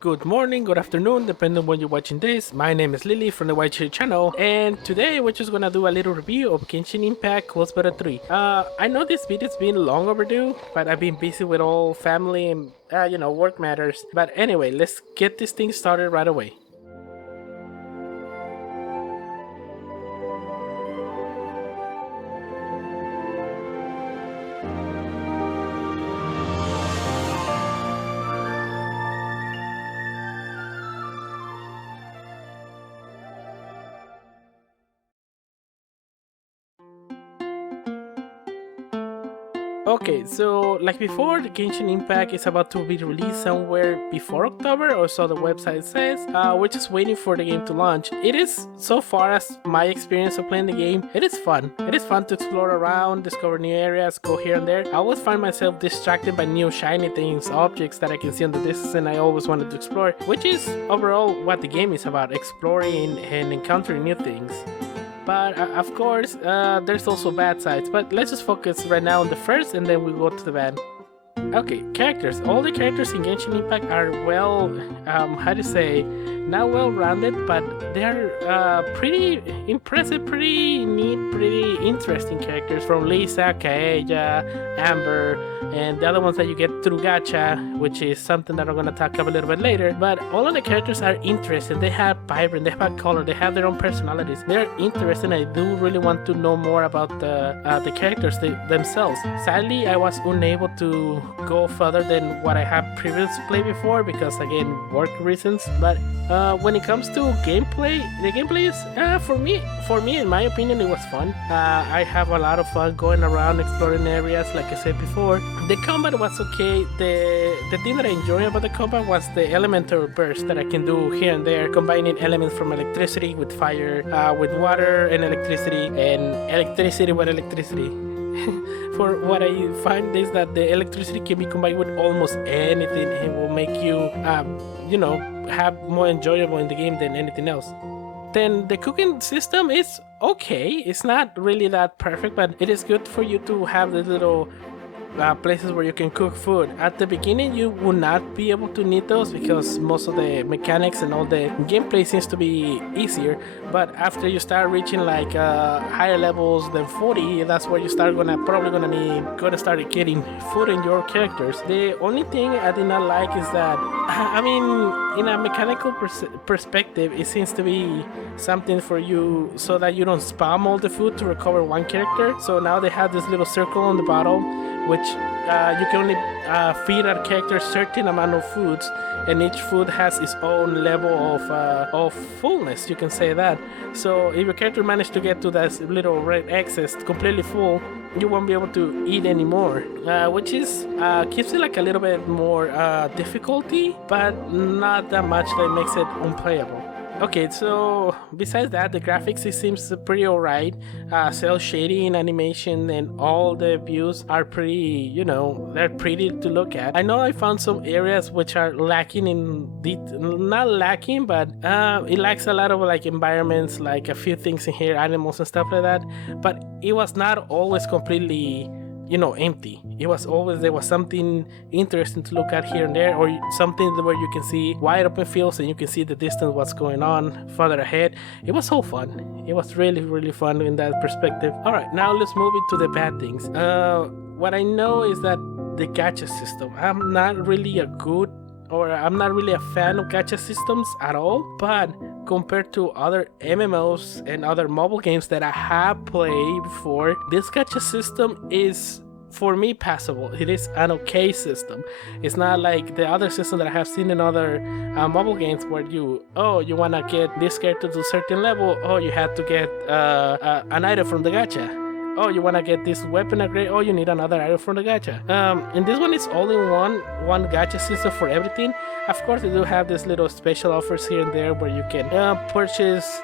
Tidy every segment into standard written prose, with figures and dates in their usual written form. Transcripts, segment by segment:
Good morning, good afternoon, depending on when you're watching this. My name is Lily from the White Shirt channel, and today we're just gonna do a little review of Genshin Impact +3. I know this video's been long overdue, but I've been busy with all family and work matters. But anyway, let's get this thing started right away. Okay, so like before, the Genshin Impact is about to be released somewhere before October, or so the website says. We're just waiting for the game to launch. It is, so far as my experience of playing the game, it is fun. It is fun to explore around, discover new areas, go here and there. I always find myself distracted by new shiny things, objects that I can see on the distance, and I always wanted to explore, which is overall what the game is about, exploring and encountering new things. But of course, there's also bad sides, but let's just focus right now on the first and then we'll go to the bad. Okay, characters. All the characters in Genshin Impact are not well-rounded, but they're pretty impressive, pretty neat, pretty interesting characters, from Lisa, Kaeya, Amber, and the other ones that you get through gacha, which is something that I'm going to talk about a little bit later. But all of the characters are interesting. They have vibrant, they have color, they have their own personalities. They're interesting. I do really want to know more about the characters themselves. Sadly, I was unable to go further than what I have previously played before because, again, work reasons. But when it comes to gameplay, the gameplay is for me in my opinion, it was fun. I have a lot of fun going around exploring areas, like I said before. The combat was okay. The thing that I enjoyed about the combat was the elemental burst that I can do here and there, combining elements from electricity with fire, with water and electricity with electricity. For what I find is that the electricity can be combined with almost anything and will make you have more enjoyable in the game than anything else. Then the cooking system is okay. It's not really that perfect, but it is good for you to have the little places where you can cook food. At the beginning, you will not be able to need those because most of the mechanics and all the gameplay seems to be easier. But after you start reaching like higher levels than 40, that's where you start gonna start getting food in your characters. The only thing I did not like is that, I mean, in a mechanical perspective, it seems to be something for you so that you don't spam all the food to recover one character. So now they have this little circle on the bottom, which you can only feed a character a certain amount of foods, and each food has its own level of fullness, you can say that. So if your character managed to get to that little red excess completely full, you won't be able to eat anymore, which is gives it like a little bit more difficulty, but not that much that makes it unplayable. Okay, so besides that, the graphics, it seems pretty alright. Cell shading, animation, and all the views are pretty, they're pretty to look at. I know I found some areas which are lacking in not lacking, but it lacks a lot of like environments, like a few things in here, animals and stuff like that. But it was not always completely empty. There was something interesting to look at here and there, or something where you can see wide open fields and you can see the distance, what's going on further ahead. It was so fun. It was really, really fun in that perspective. All right, now let's move into the bad things. What I know is that the gacha system, I'm not really a fan of gacha systems at all, but compared to other MMOs and other mobile games that I have played before, this gacha system is, for me, passable. It is an okay system. It's not like the other system that I have seen in other mobile games where you want to get this character to a certain level, you have to get an item from the gacha. You want to get this weapon upgrade, you need another item from the gacha. And this one is all in one gacha system for everything. Of course, they do have these little special offers here and there where you can purchase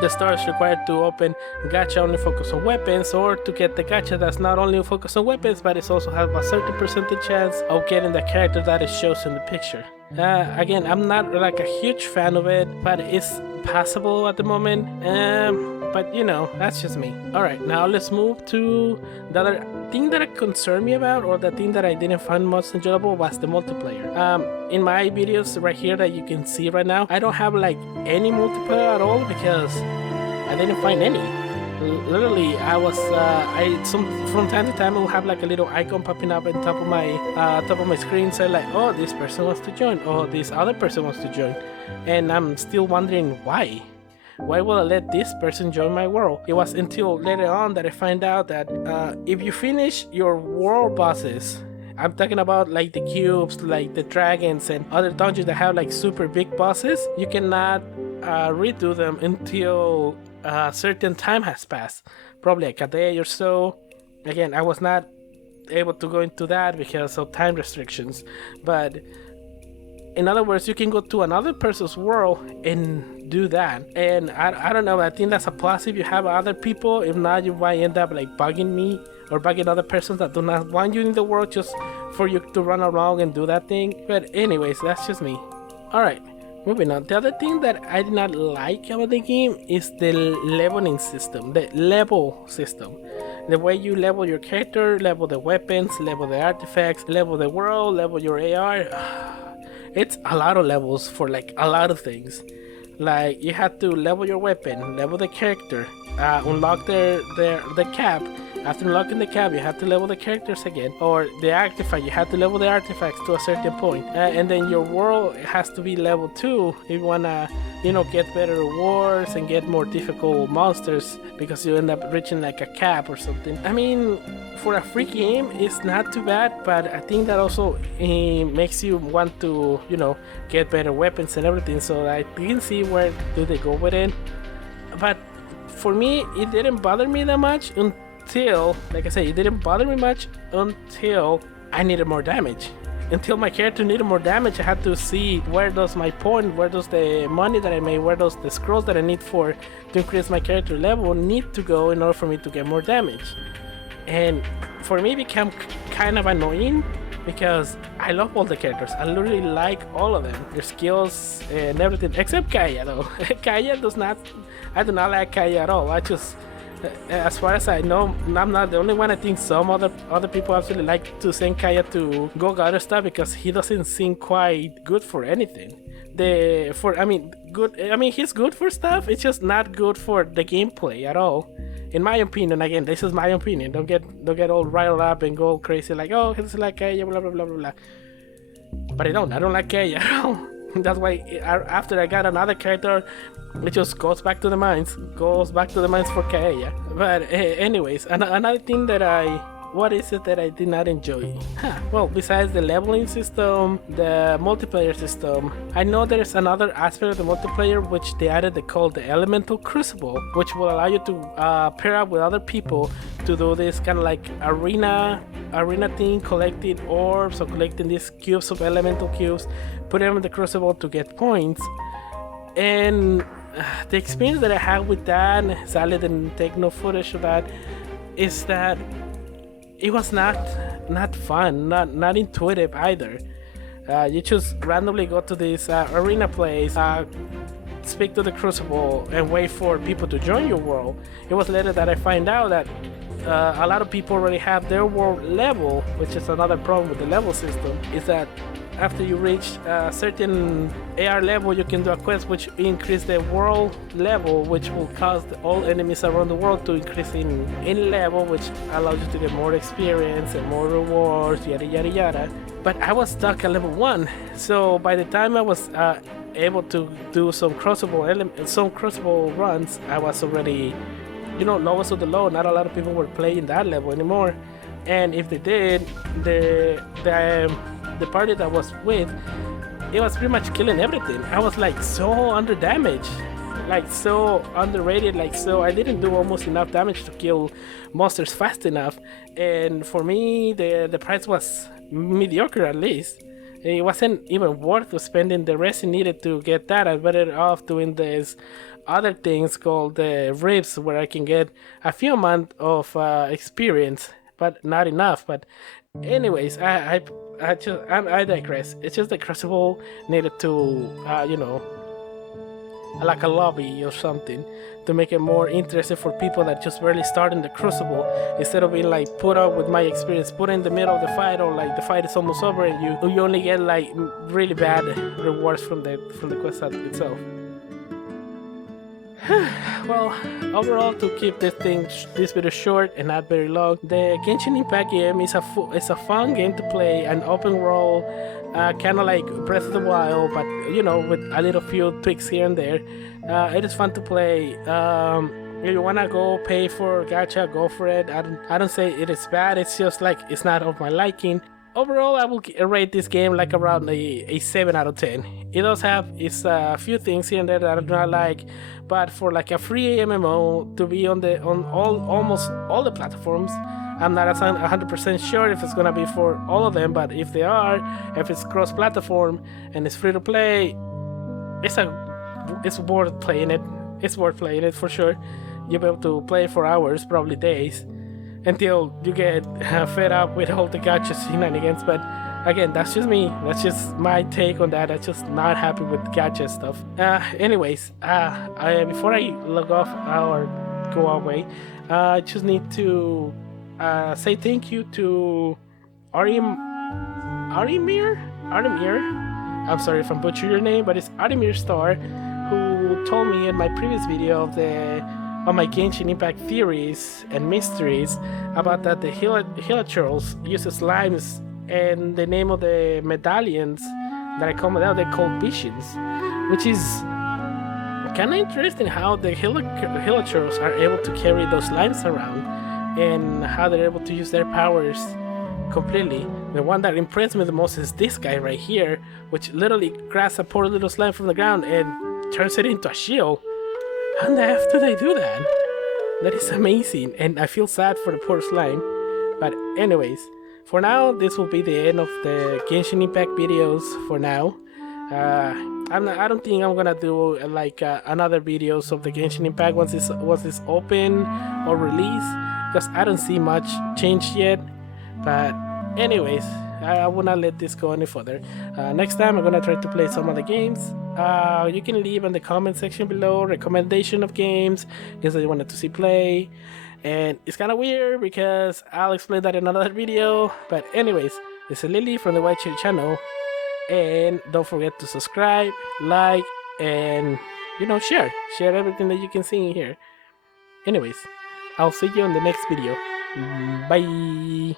the stars required to open gacha only focus on weapons, or to get the gacha that's not only focused on weapons, but it also has a certain percentage chance of getting the character that is shown in the picture. Again, I'm not like a huge fan of it, but it's passable at the moment. But you know, that's just me. All right, now let's move to the other thing that concerned me about, or the thing that I didn't find most enjoyable, was the multiplayer. In my videos right here that you can see right now, I don't have like any multiplayer at all because I didn't find any. Literally, I was from time to time I will have like a little icon popping up on top of my screen, say like, oh, this person wants to join, or this other person wants to join, and I'm still wondering why. Why will I let this person join my world? It was until later on that I find out that if you finish your world bosses, I'm talking about like the cubes, like the dragons and other dungeons that have like super big bosses, you cannot redo them until a certain time has passed, probably like a day or so. Again, I was not able to go into that because of time restrictions, but in other words, you can go to another person's world and do that. And I don't know, I think that's a plus if you have other people. If not, you might end up like bugging me or bugging other persons that do not want you in the world just for you to run around and do that thing. But anyways, that's just me. Alright, moving on. The other thing that I did not like about the game is the leveling system, the level system. The way you level your character, level the weapons, level the artifacts, level the world, level your AR. It's a lot of levels for like a lot of things. Like you have to level your weapon, level the character, unlock the cap. After unlocking the cap, you have to level the characters again, or the artifact. You have to level the artifacts to a certain point, and then your world has to be level 2 if you wanna, get better rewards and get more difficult monsters because you end up reaching like a cap or something. I mean, for a free game, it's not too bad, but I think that also makes you want to, get better weapons and everything. So I didn't see where do they go with it, but for me, it didn't bother me that much until, like I said, it didn't bother me much until I needed more damage. Until my character needed more damage, I had to see where does my point, where does the money that I made, where does the scrolls that I need to increase my character level need to go in order for me to get more damage. And for me, it became kind of annoying because I love all the characters. I literally like all of them, their skills and everything, except Kaya though. Kaya I do not like Kaya at all. I just, as far as I know, I'm not the only one. I think some other people actually like to send Kaya to go gather stuff because he doesn't seem quite good for anything. He's good for stuff. It's just not good for the gameplay at all, in my opinion. Again, this is my opinion. Don't get all riled up and go crazy like, oh, he's like Kaya, blah blah blah blah blah. But I don't like Kaya at all. That's why after I got another character, it just goes back to the mines for Kaya. But anyways, another thing what is it that I did not enjoy? Well, besides the leveling system, the multiplayer system, I know there's another aspect of the multiplayer which they added. They called the Elemental Crucible, which will allow you to pair up with other people to do this kind of like arena thing, collecting orbs or collecting these cubes of elemental cubes, put them in the crucible to get points. And the experience that I had with that, sadly didn't take no footage of that, is that it was not fun, not intuitive either. You just randomly go to this arena place, speak to the crucible, and wait for people to join your world. It was later that I find out that a lot of people already have their world level, which is another problem with the level system, is that after you reach a certain AR level, you can do a quest which increase the world level, which will cause all enemies around the world to increase in level, which allows you to get more experience and more rewards, yada yada yada. But I was stuck at level 1, so by the time I was able to do some crucible runs, I was already, lowest of the low. Not a lot of people were playing that level anymore, and if they did, the party that I was with, it was pretty much killing everything. I was like so under damage, like so underrated, like so I didn't do almost enough damage to kill monsters fast enough. And for me, the price was mediocre. At least it wasn't even worth spending the resin needed to get that. I'm better off doing this other things called the ribs, where I can get a few amount of experience, but not enough. But anyways, I I digress. It's just the Crucible needed to, like a lobby or something, to make it more interesting for people that just barely start in the Crucible, instead of being like put up with my experience, put in the middle of the fight, or like the fight is almost over and you only get like really bad rewards from the quest itself. Well, overall, to keep this video short and not very long, the Genshin Impact game is a fun game to play, an open world, kind of like Breath of the Wild, but with a little few tweaks here and there. It is fun to play. If you wanna go pay for gacha, go for it. I don't say it is bad. It's just like it's not of my liking. Overall, I will rate this game like around a 7 out of 10. It does have a few things here and there that I do not like, but for like a free MMO to be on almost all the platforms, I'm not 100% sure if it's gonna be for all of them, but if they are, if it's cross-platform and it's free to play, it's worth playing it. It's worth playing it for sure. You'll be able to play for hours, probably days, until you get fed up with all the gacha shenanigans. But again, that's just me. That's just my take on that. I'm just not happy with gacha stuff. Anyways, before I log off or go away, I just need to say thank you to AriMIr. I'm sorry if I'm butchering your name, but it's AriMIr Star, who told me in my previous video of my Genshin Impact theories and mysteries about that the Hilichurls uses slimes, and the name of the medallions that I come out, they're called visions, which is kind of interesting how the Hilichurls are able to carry those slimes around and how they're able to use their powers completely. The one that impressed me the most is this guy right here, which literally grabs a poor little slime from the ground and turns it into a shield. How the F do they do that? That is amazing, and I feel sad for the poor slime. But anyways, for now, this will be the end of the Genshin Impact videos for now. I don't think I'm gonna do like another videos of the Genshin Impact once it's open or released, because I don't see much change yet. But anyways, I will not let this go any further. Next time I'm gonna try to play some other games. You can leave in the comment section below recommendation of games that you wanted to see play. And it's kind of weird because I'll explain that in another video. But anyways, this is Lily from the White Cherry channel. And don't forget to subscribe, like, and share everything that you can see in here. Anyways, I'll see you in the next video. Bye.